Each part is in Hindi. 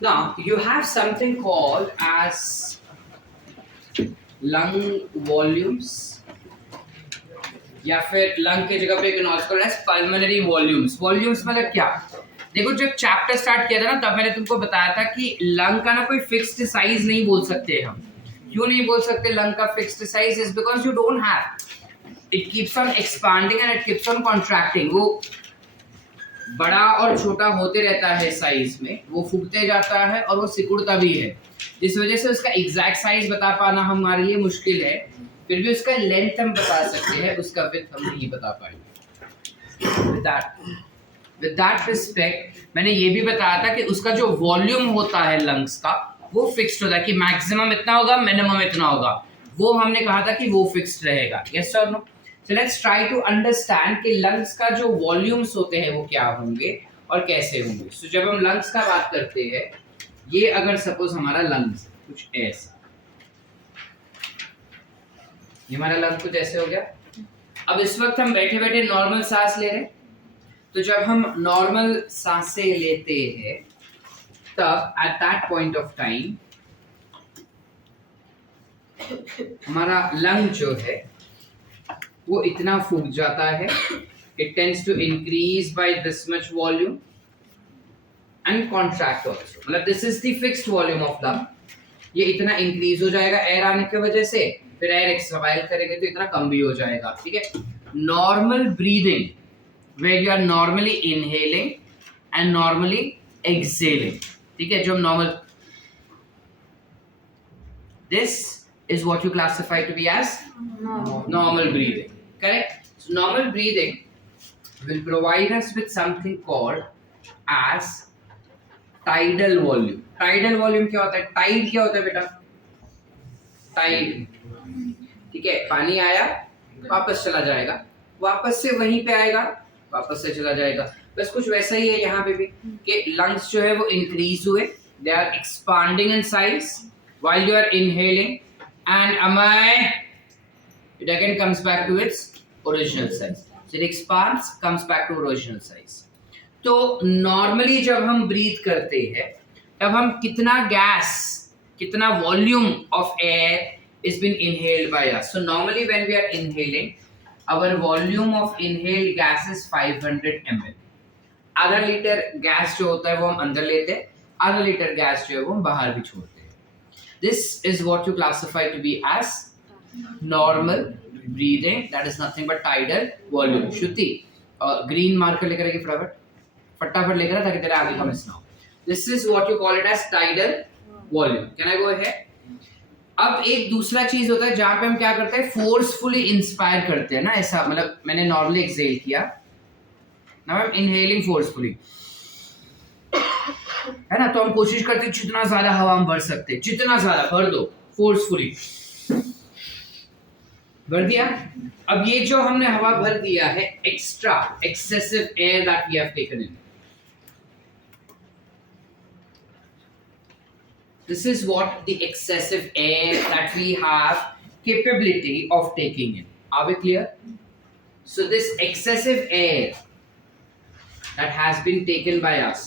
Now you have something called as lung volumes, या फिर लंग की जगह पे एक noise called as pulmonary volumes. Volumes मतलब क्या? देखो जब चैप्टर स्टार्ट किया था ना, तब मैंने तुमको बताया था कि लंग का ना कोई फिक्स्ड साइज नहीं बोल सकते हम। क्यों नहीं बोल सकते लंग का fixed size? Is because you don't have, it keeps on expanding and it keeps on contracting. वो बड़ा और छोटा होते रहता है साइज में, वो फूकते जाता है और वो सिकुड़ता भी है, जिस वजह से उसका एग्जैक्ट साइज बता पाना हमारे लिए मुश्किल है। फिर भी उसका लेंथ हम बता सकते हैं, उसका विड्थ हम नहीं बता पाएंगे। विद दैट रिस्पेक्ट मैंने ये भी बताया था कि उसका जो वॉल्यूम होता है लंग्स का, वो फिक्स्ड होता है कि मैक्सिमम इतना होगा, मिनिमम इतना होगा। वो हमने कहा था कि वो फिक्स्ड रहेगा। यस और no? So let's try to understand कि लंग्स का जो वॉल्यूम्स होते हैं वो क्या होंगे और कैसे होंगे। So जब हम लंग्स का बात करते हैं, ये अगर सपोज हमारा लंग्स कुछ ऐसा, ये हमारा लंग कुछ ऐसे हो गया। अब इस वक्त हम बैठे बैठे नॉर्मल सांस ले रहे हैं, तो जब हम नॉर्मल सांसें लेते हैं तब at that point of time हमारा लंग जो है वो इतना फूक जाता है, it tends to increase by this much volume and contract also। मतलब this is the fixed volume of lung। ये इतना इंक्रीज हो जाएगा एयर आने की वजह से, फिर एयर एक्सपायर करेंगे तो इतना कम भी हो जाएगा। ठीक है। Normal breathing where you are normally inhaling and normally exhaling. ठीक है, जो normal, this is what you classify to be as normal breathing, correct? So normal breathing will provide us with something called as tidal volume। tidal volume क्या होता है? tide क्या होता है बेटा? tide, ठीक है, पानी आया वापस चला जाएगा, वापस से वहीं पे आएगा, वापस से चला जाएगा। बस कुछ वैसा ही है यहाँ पे भी कि लंग्स जो है वो इंक्रीज हुए, they are expanding in size while you are inhaling, and it again comes back to its original size। So it expands, comes back to original size। तो नॉर्मली जब हम ब्रीथ करते हैं तब हम कितना गैस, कितना volume of air is been inhaled by us. So normally when we are inhaling, our volume of inhaled gas is 500 ml। आधा लीटर गैस जो होता है वो हम अंदर लेते हैं, आधा लीटर गैस जो है वो हम बाहर भी छोड़ते हैं। This is what you classify to be as normal breathing, that is nothing but tidal volume। Shruti green marker लेकर आएगी, फटाफट लेकर आ ताकि तेरा आगे का मिस ना हो। This is what you call it as tidal volume। Can I go ahead? अब एक दूसरा चीज होता है जहां पे हम क्या करते हैं, फोर्सफुली इंस्पायर करते हैं ना, ऐसा मतलब मैंने नॉर्मली एक्सहेल किया, now I am inhaling forcefully, है ना? तो हम कोशिश करते हैं जितना ज्यादा हवा हम भर सकते हैं, जितना ज्यादा भर दो, फोर्सफुली भर दिया। अब ये जो हमने हवा भर दिया है, extra excessive air that we have taken in, this is what the excessive air that we have capability of taking in। Are we clear? So this excessive air that has been taken by us,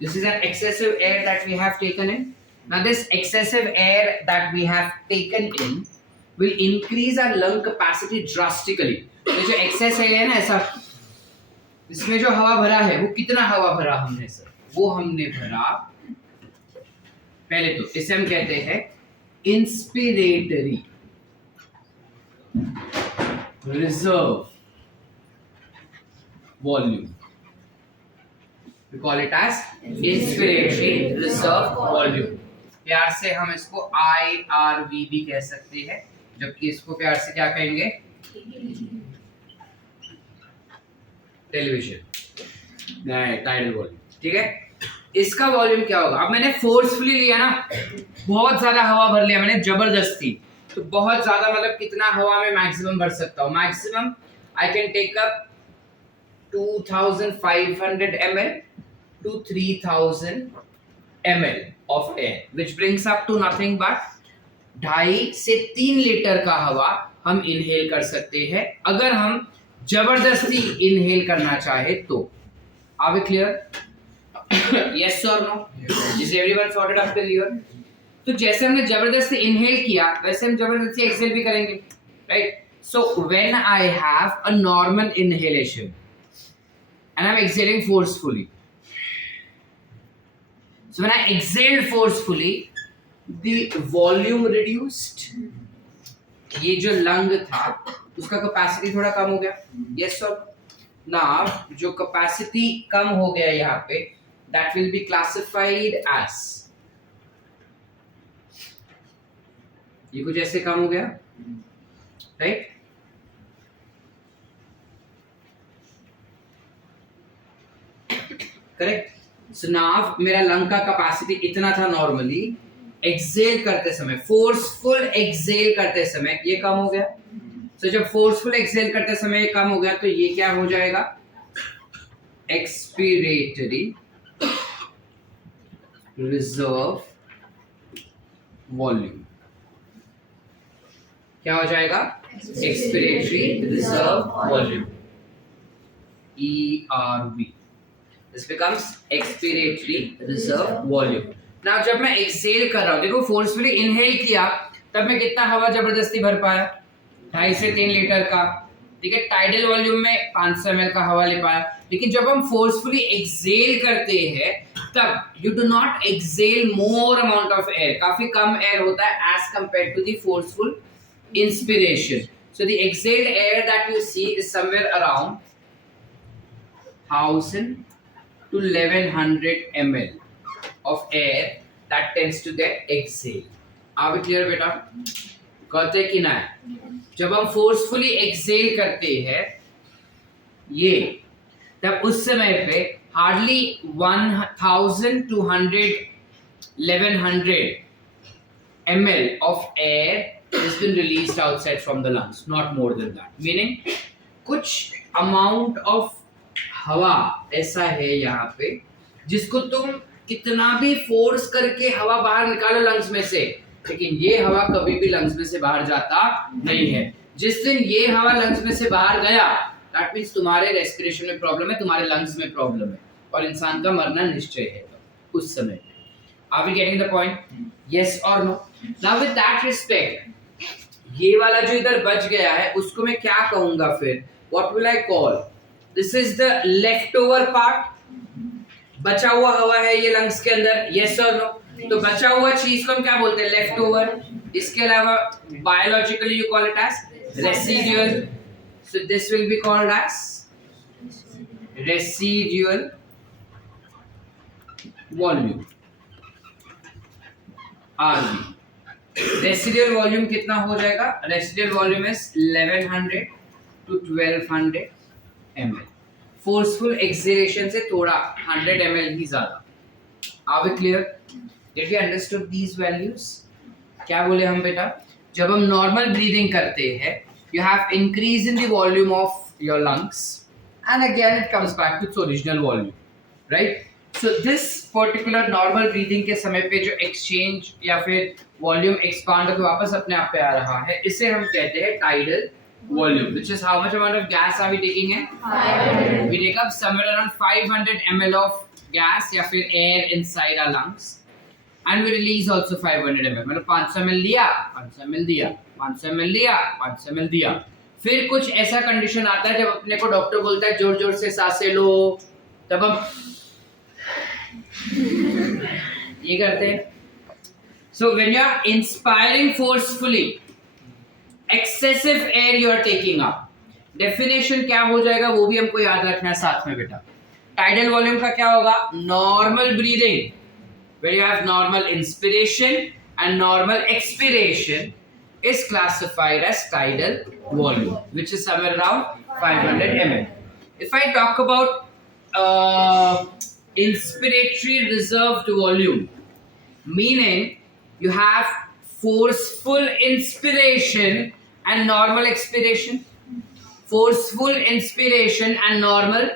this is an excessive air that we have taken in। Now this excessive air that we have taken in will increase our lung capacity drastically। तो जो excess air है ना, ऐसा इसमें जो हवा भरा है वो कितना हवा भरा हमने सर? वो हमने भरा, पहले तो इसे हम कहते हैं inspiratory reserve volume. We call it as inspiratory reserve volume। प्यार से हम इसको IRV भी कह सकते हैं, जबकि इसको प्यार से क्या कहेंगे? Television tidal volume. ठीक है, इसका वॉल्यूम क्या होगा? अब मैंने फोर्सफुली लिया ना, बहुत ज्यादा हवा भर लिया मैंने जबरदस्ती, तो बहुत ज्यादा मतलब कितना हवा में मैक्सिमम भर सकता हूँ? Maximum I can take up 2500 ml to 3000 ml of air, which brings up to nothing but 2.5 से 3 लीटर का हवा हम इनहेल कर सकते हैं अगर हम जबरदस्ती इनहेल करना चाहे तो. Are we clear? Yes or no? Is everyone sorted up till here? तो जैसे हमने जबरदस्ती इनहेल किया वैसे हम जबरदस्ती एक्सहेल भी करेंगे, right? So when I have a normal inhalation and I'm exhaling forcefully, so when I exhaled forcefully, the volume reduced. ये जो लंग था उसका कैपेसिटी थोड़ा कम हो गया. Yes or no? Now जो कैपेसिटी कम हो गया यहाँ पे, that will be classified as, ये कुछ ऐसे कम हो गया, right? करेक्ट. सो नाउ मेरा लंग का कैपेसिटी इतना था नॉर्मली, एक्सहेल करते समय, फोर्सफुल एक्सहेल करते समय ये कम हो गया. तो जब फोर्सफुल एक्सहेल करते समय ये कम हो गया तो ये क्या हो जाएगा? Expiratory reserve volume. क्या हो जाएगा? Expiratory reserve volume, ERV. This becomes expiratory reserve volume. Now जब मैं एक्सहेल कर रहा हूँ, देखो फोर्सफुली इनहेल किया तब मैं कितना हवा जबरदस्ती भर पाया? 2.5 से 3 लीटर का. ठीक है, टाइडल वॉल्यूम में 500 ml का हवा ले पाया. लेकिन जब हम फोर्सफुली एक्सहेल करते हैं तब you do not exhale more amount of air, काफी कम एयर होता है as compared to the forceful inspiration. So the exhaled air that you see is somewhere around 1000 to 1100 ml of air that tends to get exhaled. Are we clear बेटा? कहते कि ना जब हम फोर्सफुली एक्सहेल करते हैं ये, तब उस समय पे hardly 1000 to 1100 ml of air has been released outside from the lungs, not more than that. Meaning कुछ amount of हवा ऐसा है यहाँ पे जिसको तुम कितना भी फोर्स करके हवा बाहर निकालो लंग्स में से, लेकिन ये हवा कभी भी लंग्स में से बाहर जाता नहीं है. जिस दिन ये हवा लंग्स में से बाहर गया, दैट मींस तुम्हारे रेस्पिरेशन में प्रॉब्लम है, तुम्हारे लंग्स में प्रॉब्लम है और इंसान का मरना निश्चय है उस समय. Are we getting the point? Yes और no? Now with that respect, ये वाला जो इधर बच गया है उसको मैं क्या कहूंगा फिर? What will I call? This is the left over part. बचा हुआ हवा है ये लंग्स के अंदर. यस और नो? तो बचा हुआ चीज को हम क्या बोलते हैं? Left over. इसके अलावा biologically you call it as residual. So this will be called as residual volume, RV. Residual volume कितना हो जाएगा? Residual volume is 1100 to 1200 ml. Forceful exhalation से थोड़ा 100 ml ही ज्यादा. Are we clear? Did we understood these values? क्या बोले हम बेटा? जब हम नॉर्मल ब्रीदिंग करते हैं, you have increase in the volume of your lungs and again it comes back to its original volume, right? So this particular normal breathing के समय पे जो एक्सचेंज या फिर वॉल्यूम एक्सपांड होकर वापस अपने आप पे आ रहा है, इसे हम कहते हैं tidal volume, which is how much amount of gas are we taking in? 500. We take up somewhere around 500 ml of gas या फिर air inside our lungs, and we release also 500 ml. मतलब 500 ml लिया, 500 ml दिया, 500 ml लिया, 500 ml दिया. फिर कुछ ऐसा कंडीशन आता है जब अपने को डॉक्टर बोलता है जोर जोर से सांसें लो, तब हम ये करते हैं. So when you are inspiring forcefully, excessive air you are taking up. Definition क्या हो जाएगा वो भी हमको याद रखना है साथ में बेटा. टाइडल वॉल्यूम का क्या होगा? Normal breathing where you have normal inspiration and normal expiration is classified as tidal volume, which is somewhere around 500 ml. If I talk about inspiratory reserved volume, meaning you have forceful inspiration and normal expiration. forceful inspiration and normal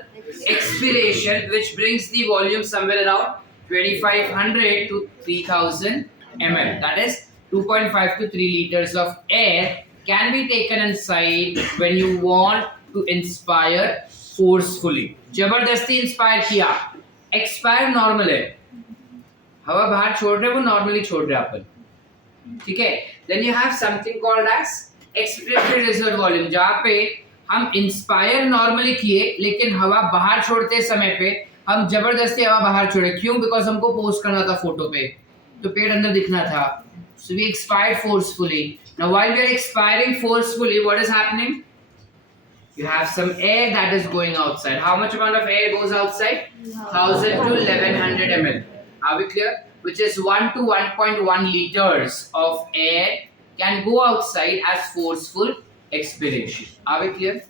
expiration, which brings the volume somewhere around 2500 to 3000 ml. That is 2.5 to 3 liters of air can be taken inside when you want to inspire forcefully. जबरदस्ती इंस्पायर किया, एक्सपायर नॉर्मल है, हवा बाहर छोड़ रहे, वो नॉर्मली छोड़ रहे अपन, ठीक है. Then you have something called as expiratory reserve volume, जहाँ पे हम इंस्पायर नॉर्मली किए लेकिन हवा बाहर छोड़ते समय पे हम जबरदस्ती हवा बाहर छोड़े. क्यों? बिकॉज हमको पोस्ट करना था फोटो पे, तो पेड़ अंदर दिखना था. So we expired forcefully. Now while we are expiring forcefully, what is happening? You have some air that is going outside. How much amount of air goes outside? 1000 to 1100 ml. Are we clear? Which is 1 to 1.1 liters of air can go outside as forceful expiration. Are we clear?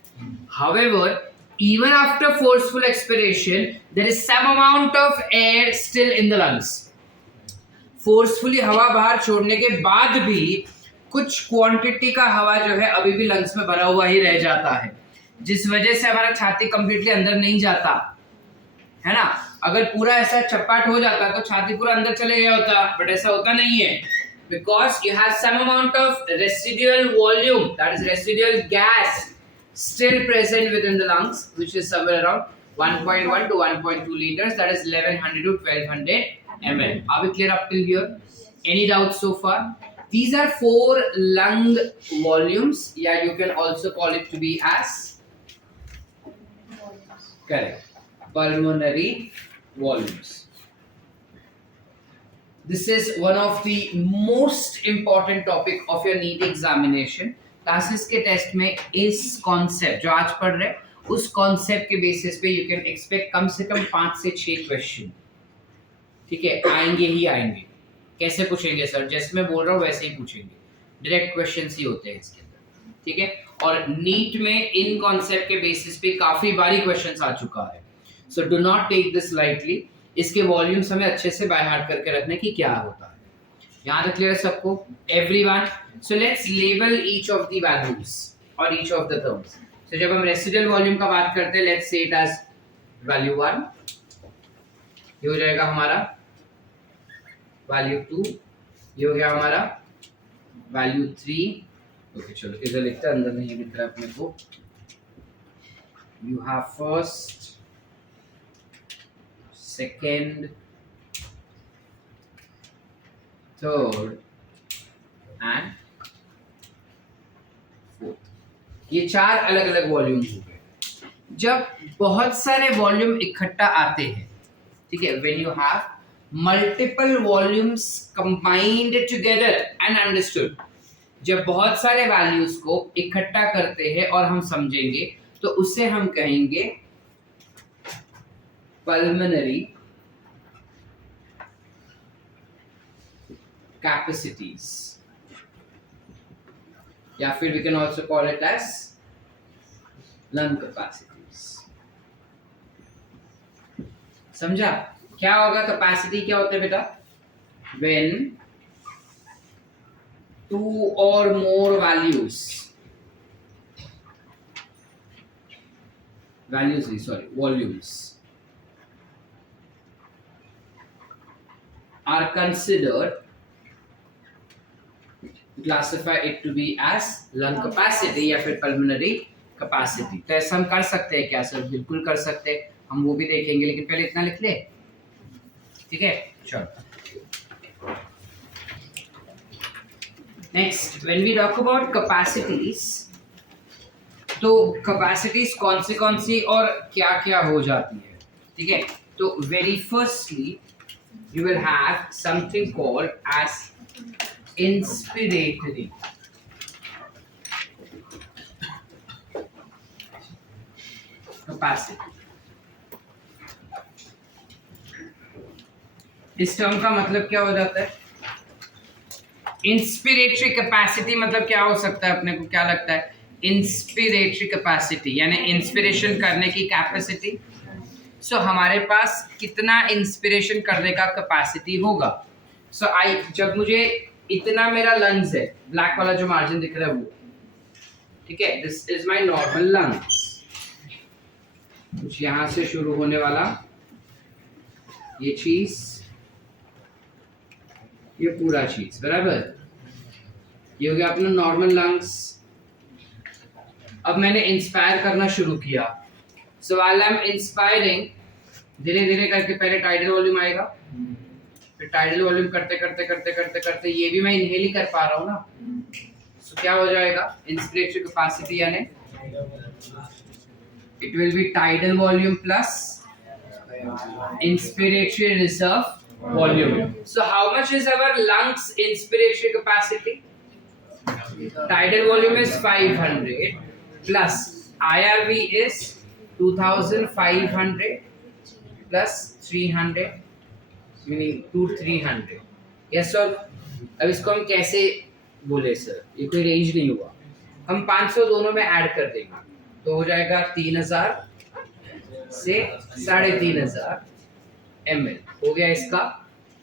However, even after forceful expiration, there is some amount of air still in the lungs. Forcefully हवा बाहर छोड़ने के बाद भी कुछ क्वांटिटी का हवा जो है अभी भी लंग्स में भरा हुआ ही रह जाता है, जिस वजह से हमारा छाती कंप्लीटली अंदर नहीं जाता है ना. अगर पूरा ऐसा चपाट हो जाता तो छाती पूरा अंदर चले गया होता, बट ऐसा होता नहीं है, because you have some amount of residual volume, that is residual gas still present within the lungs, which is somewhere around 1.1 to 1.2 liters, that is 1100 to 1200 ml. Are we clear up till here? Any doubts so far? These are 4 lung volumes. Yeah, you can also call it to be as correct, pulmonary volumes. This is one of the most important topic of your NEET examination. Classes के टेस्ट में इस कॉन्सेप्ट जो आज पढ़ रहे हैं उस कॉन्सेप्ट के बेसिस पे यू कैन एक्सपेक्ट कम से कम 5 से 6 क्वेश्चन, ठीक है, आएंगे ही आएंगे. कैसे पूछेंगे सर? जैसे मैं बोल रहा हूँ वैसे ही पूछेंगे, डायरेक्ट क्वेश्चंस ही होते हैं इसके अंदर, ठीक है. और नीट में इन कॉन्सेप्ट के बेसिस पे काफी बारी क्वेश्चंस आ चुका है, so do not take this lightly. इसके वॉल्यूम्स हमें अच्छे से बाय हार्ट करके रखने की क्या होता है. यहाँ तक क्लियर सबको? Everyone. So let's label each of the values और ईच ऑफ द टर्म्स. सो जब हम रेसिडुअल वॉल्यूम का बात करते हैं, let's say it as value 1, ये हो जाएगा हमारा वैल्यू 2, ये हो गया हमारा वैल्यू 3. ओके चलो इधर लिखते हैं, अंदर नहीं दिख रहा अपने को. You have first, second, third and fourth. ये 4 अलग अलग वॉल्यूम हो गए. जब बहुत सारे वॉल्यूम इकट्ठा आते हैं, ठीक है, when you have multiple volumes combined together and understood, जब बहुत सारे वैल्यूज को इकट्ठा करते हैं और हम समझेंगे तो उसे हम कहेंगे पल्मोनरी capacities, या फिर we can also call it as lung capacities. समझा? क्या होगा कैपेसिटी? क्या होता है बेटा? when 2 or more values volumes are considered, classify it to be as lung capacity या फिर pulmonary capacity. तो ऐसा हम कर सकते हैं क्या सर? बिल्कुल कर सकते हैं, हम वो भी देखेंगे, लेकिन पहले इतना लिख ले, ठीक है. चलो next, when we talk about capacities, तो कैपेसिटीज कौन सी और क्या क्या हो जाती है, ठीक है. तो very firstly you will have something called as inspiratory capacity. इस टर्म का मतलब क्या हो जाता है? इंस्पिरेटरी कैपेसिटी मतलब क्या हो सकता है? अपने को क्या लगता है? इंस्पिरेटरी कैपेसिटी यानी इंस्पिरेशन करने की कैपेसिटी. सो हमारे पास कितना इंस्पिरेशन करने का कैपेसिटी होगा? सो जब मुझे इतना मेरा लंग्स है, ब्लैक वाला जो मार्जिन दिख रहा है वो, ठीक है, this is my normal lungs. कुछ यहां से शुरू होने वाला ये चीज, ये पूरा चीज बराबर, ये हो गया अपना नॉर्मल लंग्स। अब मैंने इंस्पायर करना शुरू किया, सो व्हाइल आई एम इंस्पायरिंग, धीरे धीरे करके पहले टाइडल वॉल्यूम आएगा, फिर टाइडल वॉल्यूम करते करते करते करते करते ये भी मैं इनहेल ही कर पा रहा हूँ ना, सो क्या हो जाएगा, इंस्पिरेटरी कैपेसिटी यानी it will be tidal volume plus inspiratory reserve volume. So how much is our lungs inspiratory capacity? Tidal volume is 500 plus IRV is 2500 plus 300 meaning 300. Yes sir. अब इसको हम कैसे बोले सर, ये कोई रेंज नहीं हुआ, हम 500 दोनों में ऐड कर देंगे तो हो जाएगा 3000 से 3500 ml हो गया इसका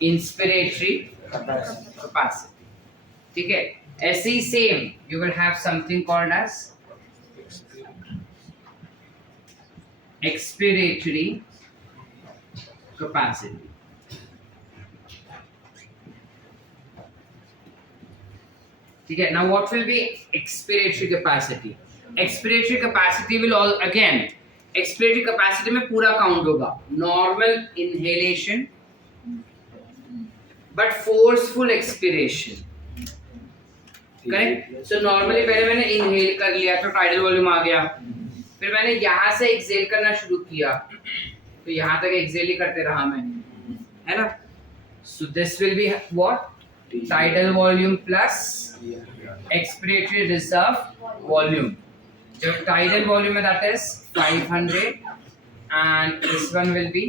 इंस्पिरेटरी कैपेसिटी। ठीक है, ऐसे ही same you will have something called as expiratory capacity. ठीक है, now what will be expiratory capacity? Expiratory capacity will all again, expiratory capacity में पूरा काउंट होगा, normal inhalation but forceful expiration, correct? So normally पहले मैंने इनहेल कर लिया तो टाइडल वॉल्यूम आ गया, फिर मैंने यहां से एक्सहेल करना शुरू किया तो यहां तक एक्सहेल ही करते रहा मैं, है ना? सो this will be what, tidal volume plus expiratory reserve volume. जब tidal volume that is 500 and this one will be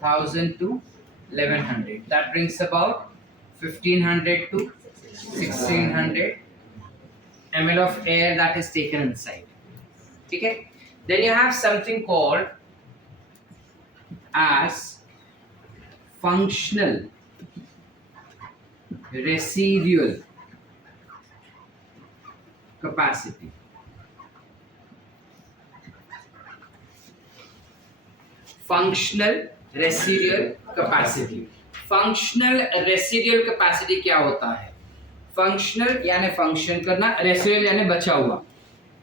1000 to 1100, that brings about 1500 to 1600 ml of air that is taken inside. Okay, then you have something called as functional residual capacity. Functional residual capacity. Functional residual capacity क्या होता है? Functional यानी फंक्शन करना, residual यानी बचा हुआ,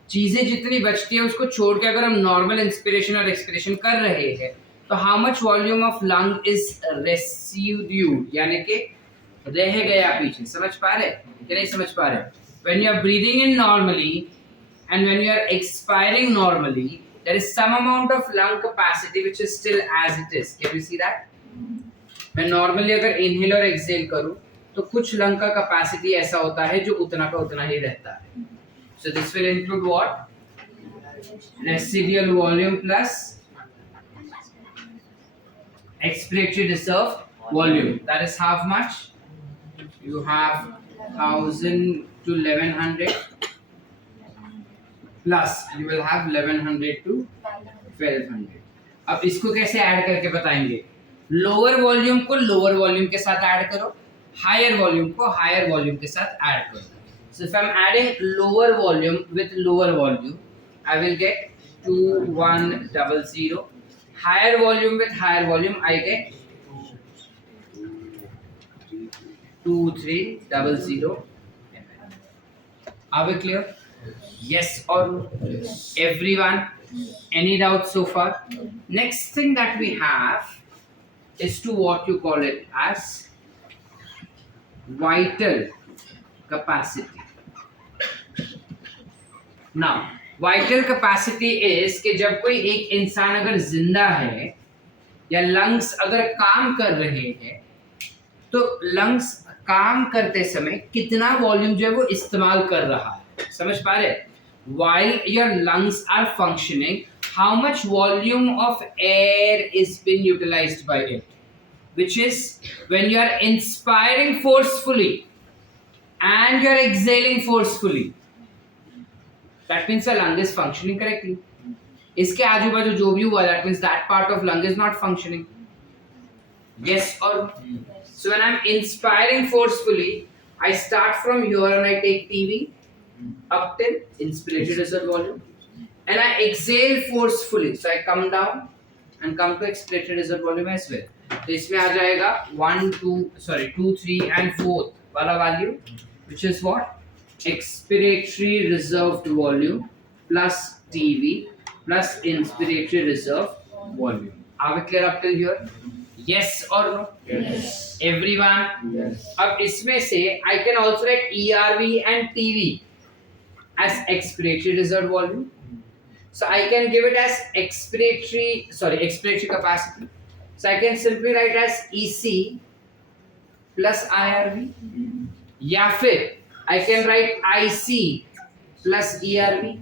चीजें जितनी बचती है उसको छोड़ के अगर हम नॉर्मल इंस्पिरेशन और एक्सपिरेशन कर रहे हैं तो how much volume of lung is residued, यानी कि रह गया पीछे। समझ पा रहे कि नहीं समझ पा रहे? When you are breathing in normally and when you are expiring normally, there is some amount of lung capacity which is still as it is. Can you see that? मैं normally अगर inhale और exhale करूँ तो कुछ lung का capacity ऐसा होता है जो उतना का उतना ही रहता है। So this will include what? Residual volume plus expiratory reserve volume. That is how much? You have 1000 to 1100 plus you will have 1100 to 1200. अब इसको कैसे ऐड करके बताएंगे? लोअर वॉल्यूम को लोअर वॉल्यूम के साथ ऐड करो, हायर वॉल्यूम को हायर वॉल्यूम के साथ ऐड करो। So if I am adding lower volume with lower volume, I will get 2100. Higher volume with higher volume, I get 2300. Are we clear? Yes or no? Everyone? Any doubts so far? Next thing that we have is to what you call it as vital capacity. Now, vital capacity is कि जब कोई एक इंसान अगर जिंदा है या लंग्स अगर काम कर रहे हैं तो लंग्स काम करते समय कितना वॉल्यूम जो है वो इस्तेमाल कर रहा है। समझ पा रहे? While your lungs are functioning, how much volume of air is being utilized by it? Which is when you are inspiring forcefully and you are exhaling forcefully. That means the lung is functioning correctly. इसके आजू बाजू जो भी हुआ, that means that part of lung is not functioning. Yes or no? So when I'm inspiring forcefully, I start from here and I take TV up till inspirated reserved volume, and I exhale forcefully. So I come down and come to expirated reserved volume as well. तो इसमें आ जाएगा 2, 3 and 4 वाला value, which is what? Expiratory reserved volume plus TV plus inspiratory reserved volume. Are we clear up till here? Yes or no? Yes. Everyone? Yes. अब इसमें से I can also write ERV and TV as expiratory reserved volume. So I can give it as expiratory capacity. So I can simply write as EC plus IRV. या फिर I can write IC plus ERV.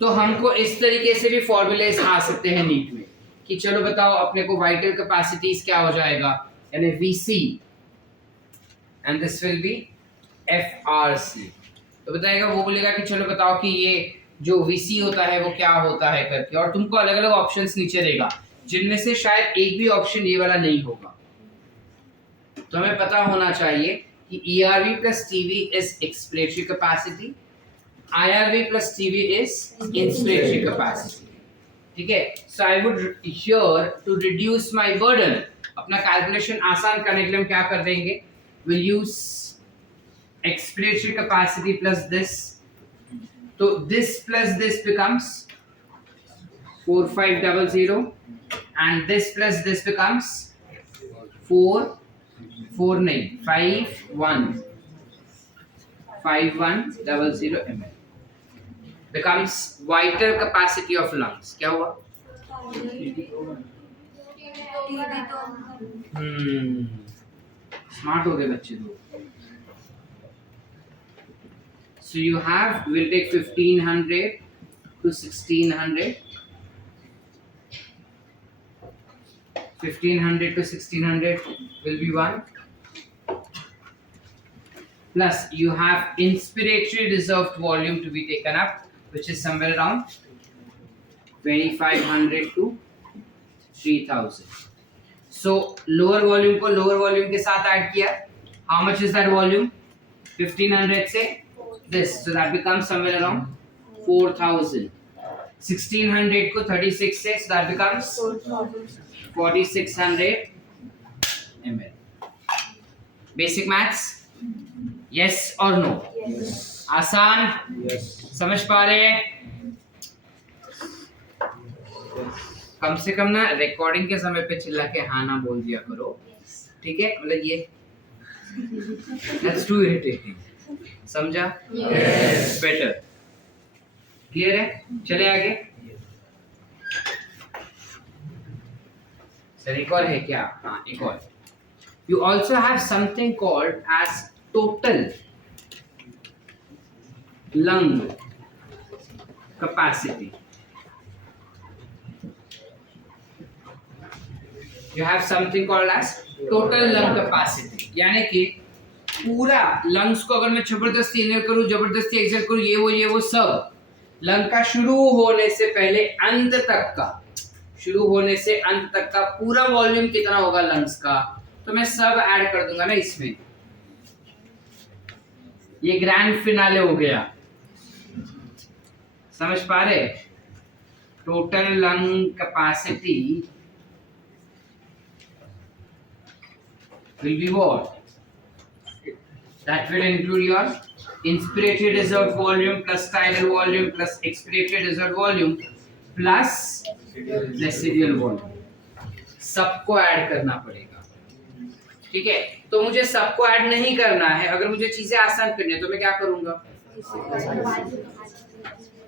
तो हमको इस तरीके से भी फॉर्मूलेज आ सकते हैं नीट में कि चलो बताओ अपने को वाइटल कैपेसिटीज क्या हो जाएगा, यानी VC and this will B FRC. तो बताएगा, वो बोलेगा कि चलो बताओ कि ये जो VC होता है वो क्या होता है करके, और तुमको अलग अलग ऑप्शंस नीचे देगा जिनमें से शायद एक भी ऑप्शन ये वाला नहीं होगा. तो हमें पता होना चाहिए कि ERV plus TV is expiratory capacity, IRV plus TV is inspiratory capacity. ठीक है. So I would here to reduce my burden, अपना कैलकुलेशन आसान करने के लिए हम क्या कर देंगे, we'll use expiratory capacity plus this. तो this plus this becomes 4500 and this plus this becomes 5100 ml becomes vital capacity of lungs. क्या हुआ? स्मार्ट हो गए बच्चे लोग. So you have, we'll take 1500 to 1600. 1500 to 1600 will be 1. Plus you have inspiratory reserved volume to be taken up, which is somewhere around 2500 to 3000. So lower volume को lower volume के साथ ऐड किया. How much is that volume? 1500 से this, so that becomes somewhere around 4000. 1600 को 36 से, so that becomes 4600 ml. Basic maths? Yes or no? Yes. आसान? Yes. समझ पा रहे हैं? कम से कम ना रिकॉर्डिंग के समय पे चिल्ला के हाँ ना बोल दिया करो, ठीक है? मतलब ये That's too irritating. समझा? Yes. Better. क्लियर है? चले आगे. सर एक और है क्या? हाँ एक और. You also have something called as total lung capacity. You have something called as total lung capacity. यानी कि पूरा लंग्स को अगर मैं जबरदस्ती इनहेल करूं, जबरदस्ती एक्सहेल करूं, ये वो सब लंग का शुरू होने से पहले अंत तक का पूरा वॉल्यूम कितना होगा लंग्स का, तो मैं सब ऐड कर दूंगा ना इसमें. ये ग्रैंड फिनाले हो गया. समझ पा रहे? Total lung capacity will be what? That will include your inspiratory reserved volume plus tidal volume plus expiratory reserved volume plus residual volume. सबको ऐड करना पड़ेगा. ठीक है. तो मुझे सबको ऐड नहीं करना है. अगर मुझे चीजें आसान करनी है तो मैं क्या करूंगा?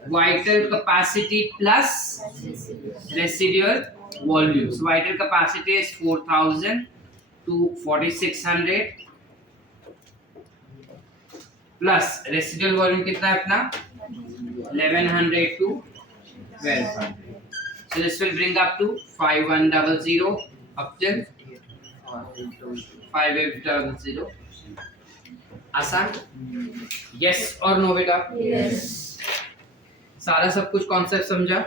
Vital capacity plus residual volume. So vital capacity is 4000 to 4600 plus residual volume कितना है अपना? 1100 to 1200. So this will bring up to 5100 up till 5800. आसान? Yes or no बेटा? Yes. सारा सब कुछ कॉन्सेप्ट समझा?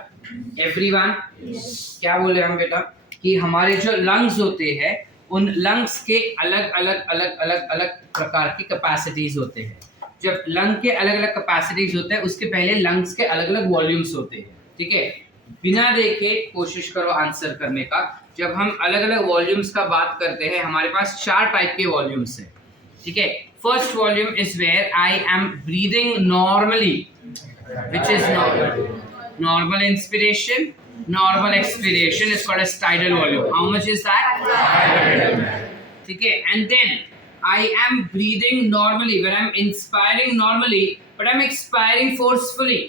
एवरीवन? Yes. क्या बोले हम बेटा कि हमारे जो लंग्स होते हैं उन लंग्स के अलग अलग अलग अलग अलग प्रकार की कैपेसिटीज होते हैं। जब लंग के अलग अलग कैपेसिटीज होते हैं उसके पहले लंग्स के अलग अलग वॉल्यूम्स होते हैं। ठीक है, बिना देखे कोशिश करो आंसर करने का। जब हम अलग अलग वॉल्यूम्स का बात करते हैं हमारे पास 4 टाइप के वॉल्यूम्स हैं। ठीक है, first volume is where I am breathing normally, which is normal inspiration, normal expiration is called as tidal volume. How much is that? Okay, and then I am breathing normally when I'm inspiring normally, but I'm expiring forcefully.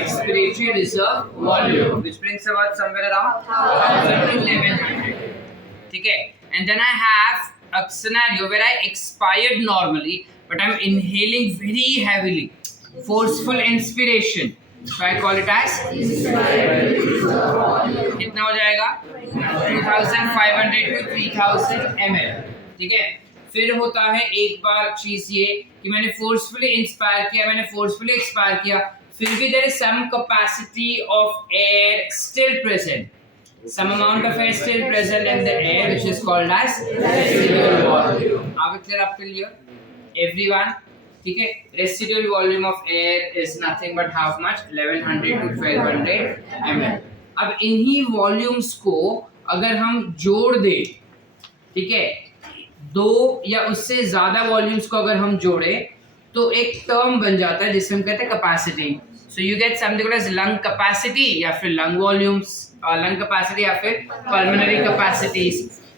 Expiratory reserve volume, which brings about somewhere around 1100. Okay, and then I have a scenario where I expired normally, but I'm inhaling very heavily, forceful inspiration, so I call it as कितना हो जाएगा 2500 to 3000 ml। ठीक है, फिर होता है एक बार चीज ये कि मैंने फोर्सफुली इंस्पायर किया, मैंने फोर्सफुली एक्सपायर किया, फिर भी there is some capacity of air still present, some amount of air still present in the air, which is called as residual volume. Are we clear up till here, everyone? ठीक है, residual volume of air is nothing but how much 1100 to 1200 ml। अब इन्हीं वॉल्यूम्स को अगर हम जोड़ दें, ठीक है, दो या उससे ज्यादा वॉल्यूम्स को अगर हम जोड़े तो एक टर्म बन जाता है जिसे हम कहते हैं capacity. So you get something called as lung capacity या फिर लंग वॉल्यूम्स, लंग कैपेसिटी या फिर पल्मोनरी कैपेसिटीज।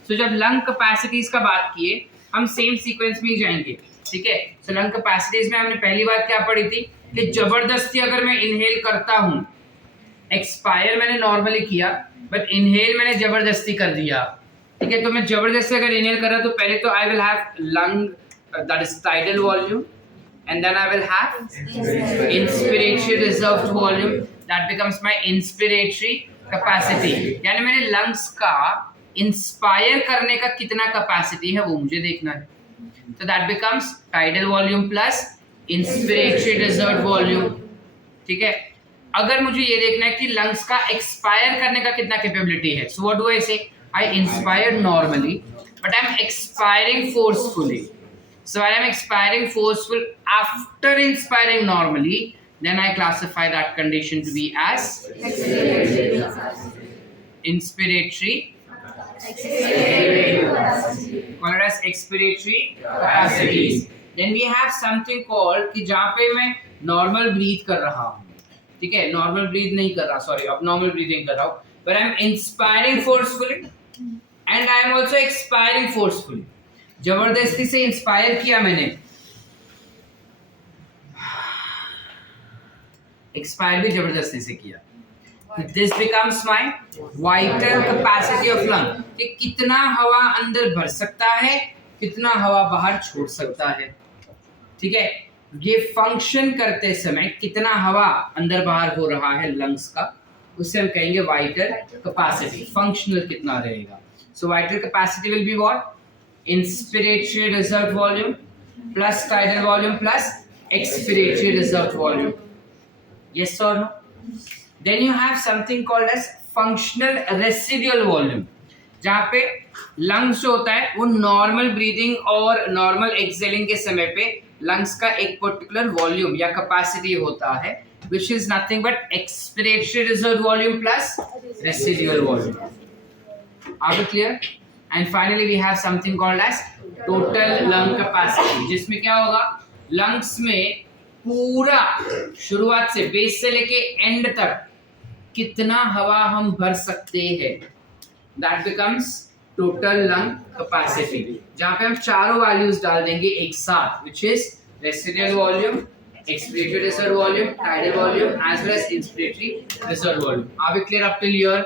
सो जब लंग कैपेसिटीज का बात किए हम सेम सीक्वेंस में ही जाएंगे। ठीक है, सो लंग कैपेसिटीज में हमने पहली बात क्या पढ़ी थी कि जबरदस्ती अगर मैं इनहेल करता हूं, एक्सपायर मैंने नॉर्मली किया बट इनहेल मैंने जबरदस्ती कर दिया। ठीक है, तो मैं जबरदस्ती अगर इनहेल कर रहा तो पहले तो I will have lung that is tidal volume, and then I will have inspiratory reserved volume that becomes my inspiratory capacity। यानी मेरे लंग्स का इंस्पायर करने का कितना कैपेसिटी है वो मुझे देखना है, तो that becomes tidal volume plus inspiratory reserved volume। ठीक है, अगर मुझे ये देखना है कि लंग्स का एक्सपायर करने का कितना कैपेबिलिटी है, so what do I say? I inspire normally but I'm expiring forcefully। So when I'm expiring forceful after inspiring normally, then I classify that condition to be as inspiratory, called as expiratory capacities। Then we have something called कि जहाँ पे मैं normal breathe कर रहा हूँ, ठीक है, normal breathe नहीं कर रहा, sorry, अब normal breathing कर रहा हूँ, but I'm inspiring forcefully and I am also expiring forcefully। जबरदस्ती से इंस्पायर किया मैंने, एक्सपायर भी जबरदस्ती से किया। This becomes my vital capacity of lung, कि कितना हवा अंदर भर सकता है, कितना हवा बाहर छोड़ सकता है। ठीक है, ये फंक्शन करते समय कितना हवा अंदर बाहर हो रहा है लंग्स का, उससे हम कहेंगे वाइटल कैपेसिटी। फंक्शनल कितना रहेगा, so vital capacity will be what, inspiratory reserved volume plus tidal volume plus expiratory reserved volume। Yes or no? Then you have something called as functional residual volume, जहाँ पे लंग्स जो होता है वो नॉर्मल ब्रीदिंग और नॉर्मल एक्सहेलिंग के समय पे लंग्स का एक पर्टिकुलर वॉल्यूम या कैपेसिटी होता है, which is nothing but expiratory reserved volume plus residual volume। Are we clear? And finally we have something called as total lung capacity, जिसमें क्या होगा, लंग्स में पूरा शुरुआत से बेस से लेके एंड तक कितना हवा हम भर सकते हैं, that becomes total lung capacity, जहाँ पे हम चारों वैल्यूज डाल देंगे एक साथ, which is residual volume, expiratory reserve volume, tidal volume as well as inspiratory reserve volume। Are we clear up till here?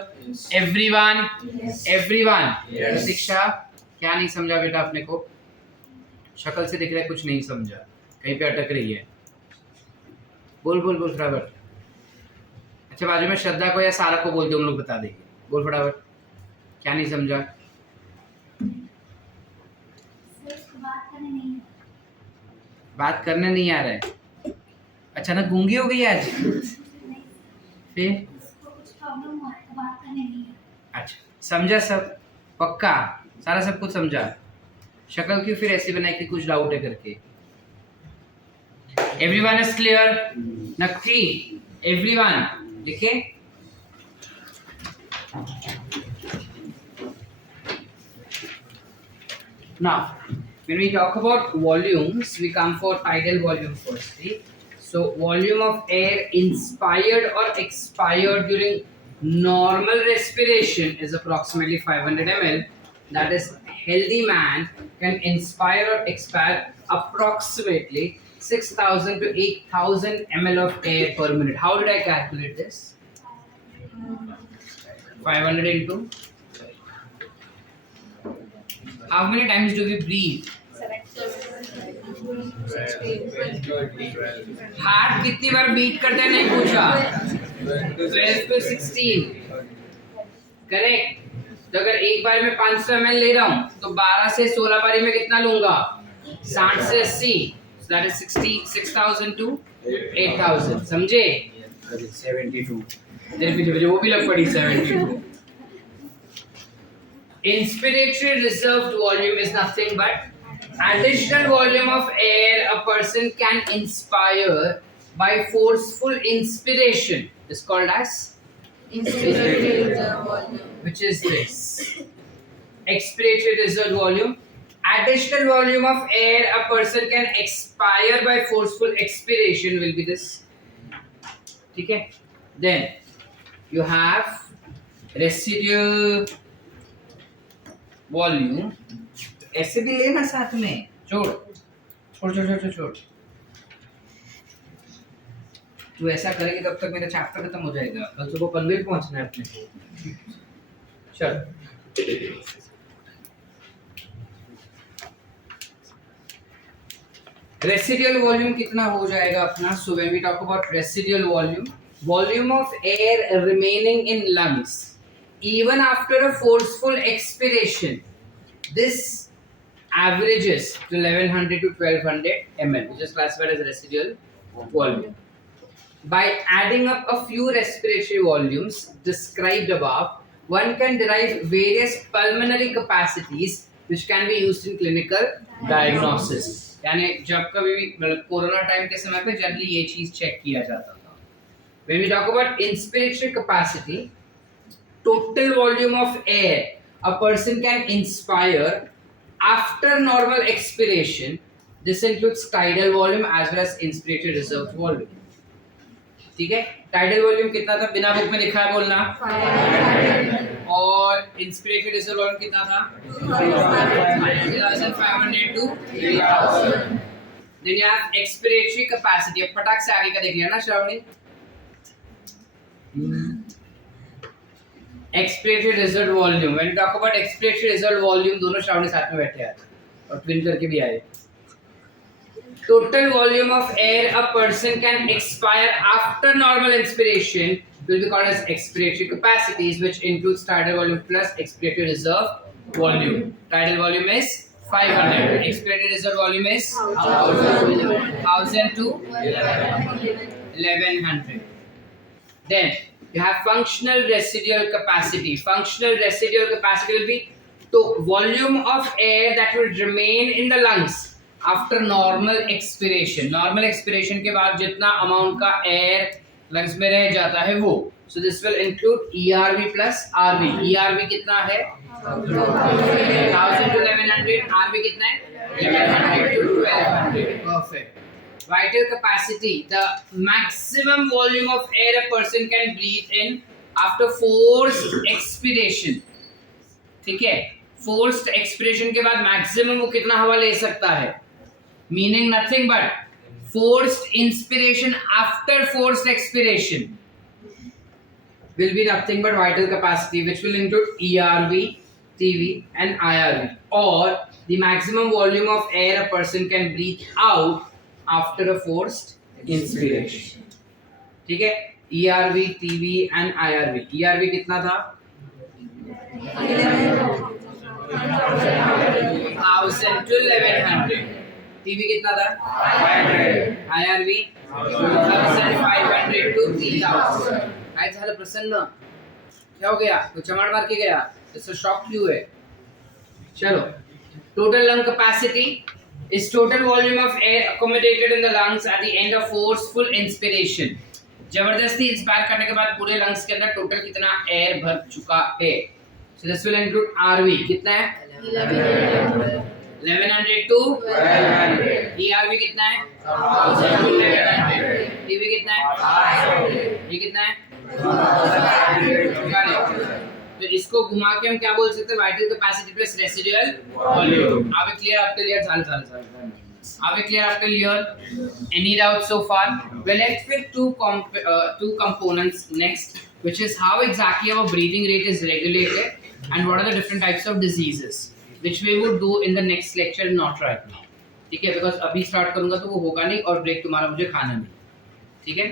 Everyone? Yes. Everyone? Yes. प्रतीक्षा, क्या नहीं समझा बेटा अपने को? शक्ल से दिख रहा है कुछ नहीं समझा, कहीं पे अटक रही है। बोल बोल बोल फटाफट। अच्छा, बाजू में श्रद्धा को या सारा को बोल दो, हम लोग बता देंगे। बोल फटाफट, क्या नहीं समझा? बात करने नहीं आ रहा है? अचानक गूंगी हो गई आज? फिर अच्छा, समझा सब? पक्का सारा सब कुछ समझा? शक्ल क्यों फिर ऐसी बनाई कि कुछ डाउट है करके? Everyone is clear? नक्की एवरीवन लिखे. Now when we talk about volumes, we come for tidal volume firstly. So volume of air inspired or expired during normal respiration is approximately 500 ml. That is, healthy man can inspire or expire approximately 6,000 to 8,000 ml of air per minute. How did I calculate this? 500 into how many times do we breathe? Heart कितनी बार बीट करता है नहीं पूछा. 12 to 16 करेक्ट. तो अगर एक बार में 500 ml ले रहा हूँ तो 12 से 16 बारी में कितना लूंगा? 60 से 80. So that is 6,000 to 8,000. समझे? 72. तेरे पीछे वो भी लग पड़ी 72. Inspiratory reserved volume is nothing but additional volume of air a person can inspire by forceful inspiration. Is called as Inspiratory reserve volume. which is this. Expiratory reserved volume. Additional volume of air a person can expire by forceful expiration will be this. Okay. Then you have residual volume. ऐसे भी लेना साथ में. छोड़ छोड़ छोड़ छोड़ छोड़. तू ऐसा करेगी तब तक मेरा चैप्टर खत्म हो जाएगा. कल सुबह पनवेल पहुंचना है अपने को. चल. रेसिडुअल वॉल्यूम कितना हो जाएगा अपना? So when we talk about residual volume of air remaining in lungs even after a forceful expiration, this averages to 1100 to 1200 ml, which is classified as residual volume. By adding up a few respiratory volumes described above, one can derive various pulmonary capacities which can be used in clinical diagnosis. यानी जब कभी भी कोरोना टाइम के समय पे जनरली ये चीज चेक किया जाता था. When we talk about inspiratory capacity, total volume of air a person can inspire after normal expiration. This includes tidal volume as well as inspiratory reserved volume. ठीक है. tidal volume कितना था? बिना बुक में लिखा है बोलना. 500. और inspiratory reserved volume कितना था? 2,500 to 3,000. Then you have expiratory capacity. अब फटाक से आगे का देख लिया ना Shravani. Expiratory reserved volume. When you talk about expiratory reserved volume, दोनों श्रावणी साथ में बैठे हैं और ट्विन करके भी आए. Total volume of air a person can expire after normal inspiration will be called as expiratory capacities, which includes tidal volume plus expiratory reserve volume. Tidal volume is 500. Expiratory reserve volume is 1,000 to 1,100. Then you have functional residual capacity. Functional residual capacity will be the volume of air that will remain in the lungs after normal expiration. Normal expiration के बाद जितना amount का air lungs में रह जाता है वो. So this will include ERV plus RV. ERV कितना है? 1,000 to 1,100. RV कितना है? 1,100 to 1,200. Perfect. Vital capacity, the maximum volume of air a person can breathe in after forced expiration. ठीक है. Forced expiration के बाद maximum वो कितना हवा ले सकता है? Meaning nothing but forced inspiration after forced expiration will be nothing but vital capacity, which will include ERV, TV and IRV, or the maximum volume of air a person can breathe out after a forced inspiration. ठीक है. ERV, TV and IRV. ERV कितना था? 1,000 to 1,100. TV कितना था? 500. IRV 2,500 to 3,000. काय झालं प्रसन्न? क्या हो गया? कुछ चमाड़ मार के गया? इससे शॉक क्यों है? चलो, total lung capacity is total volume of air accommodated in the lungs at the end of forceful inspiration. जबरदस्ती इंस्पायर करने के बाद पूरे लंग्स के अंदर टोटल कितना एयर भर चुका है. So this will include RV कितना है? 1100 to 1200. ERV कितना है? 1100. TB कितना है? 500. ये कितना है? 2000. तो इसको घुमा के हम क्या बोल सकते हैं? Vital capacity plus residual volume. Are we clear up till here? चल. Are we clear up till here? Any doubts so far? We're left with two components next, which is how exactly our breathing rate is regulated and what are the different types of diseases, which we would do in the next lecture, not right now. ठीक है? Because अभी start करूँगा तो वो होगा नहीं और break तुम्हारा मुझे खाना नहीं. ठीक है?